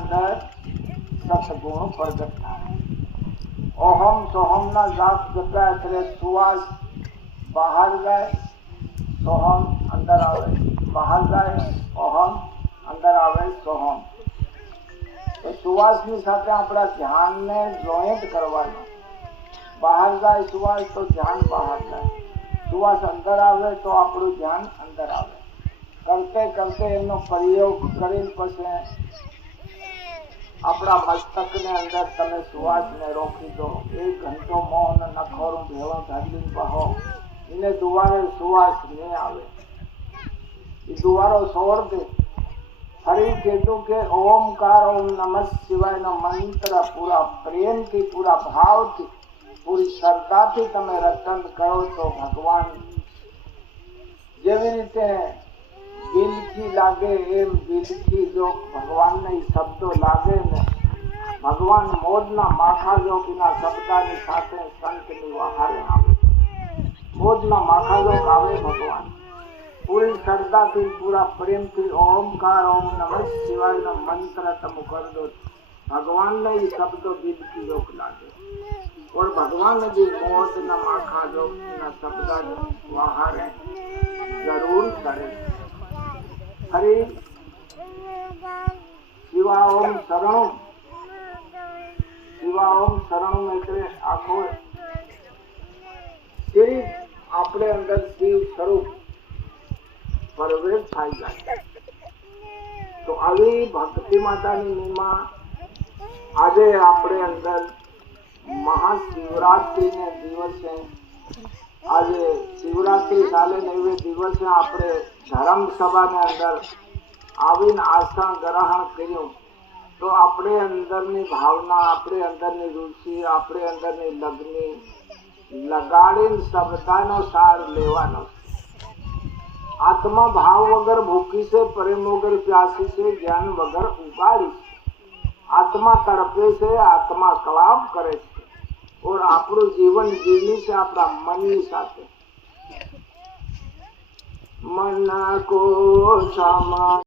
अंदर सतगुण प्रगट थाय। ओहम सोहम ना जाप जप्या એટલે સુવાસ બહાર જાય, સોહમ અંદર આવે, બહાર જાય ઓહમ, અંદર આવે સોહમ। તો સુવાસની સાથે આપણા ધ્યાનને જોઈન્ટ કરવાનું। બહાર જાય સુવાસ તો ધ્યાન બહાર જાય, સુવાસ અંદર આવે તો આપણું ધ્યાન અંદર આવે। કરતે કરતે એનો પ્રયોગ કરીને પછી આપણા મસ્તકને અંદર તમે સુવાસને રોકી દો। 1 ઘંટો મૌન નખોરું ભેળો ધરલી બહો, એને દુવારે સુવાસ નહીં આવે, એ દુવારો છોડ દે। ફરી કીધું કે ઓમકાર ઓમ નમઃ શિવાયનો મંત્ર પૂરા પ્રેમથી, પૂરા ભાવથી, પૂરી શ્રદ્ધાથી તમે રટન કરો તો ભગવાન જેવી રીતે દિલથી લાગે એમ દિલથી જો ભગવાનને શબ્દો લાગે ને, ભગવાન મોજના માખા જોગીના શબ્દાની સાથે સંતની વહારે આવે। મોજના માખા જોગ આવે ભગવાન પૂરી શ્રદ્ધાથી, પૂરા પ્રેમથી ઓમકાર ઓમ નમઃ શિવાયનો મંત્ર તમે कर दो, भगवान ने ये शब्दों दिल की लोक लागे और भगवान ने भी मौत न माखा जो न शब्दा वहारे जरूर करे। हरि शिवा ओम शरणु, शिवा ओम शरणु એટલે આખો શિવ આપણે અંદર શિવ સ્વરૂપ પ્રવેશ થાય જાય। તો આવી ભક્તિ માતાની મહિમા આજે આપણે અંદર મહાશિવરાત્રિને દિવસે, આજે શિવરાત્રિ ચાલે ને એવે દિવસે આપણે ધર્મસભાને અંદર આવીને આસન ગ્રહણ કર્યું તો આપણે અંદરની ભાવના, આપણે અંદરની રુચિ, આપણે અંદરની લગ્ની લગાડીને શબ્દાનો સાર લેવાનો। आत्मा भाव वगर भूखी से, प्रेम वगर प्यासी से, ज्ञान वगर उगाड़ी। आत्मा तड़पे से, आत्मा कलाप करे और આપણું જીવન જીવની છે આપણા મનની સાથે। मन को क्षमा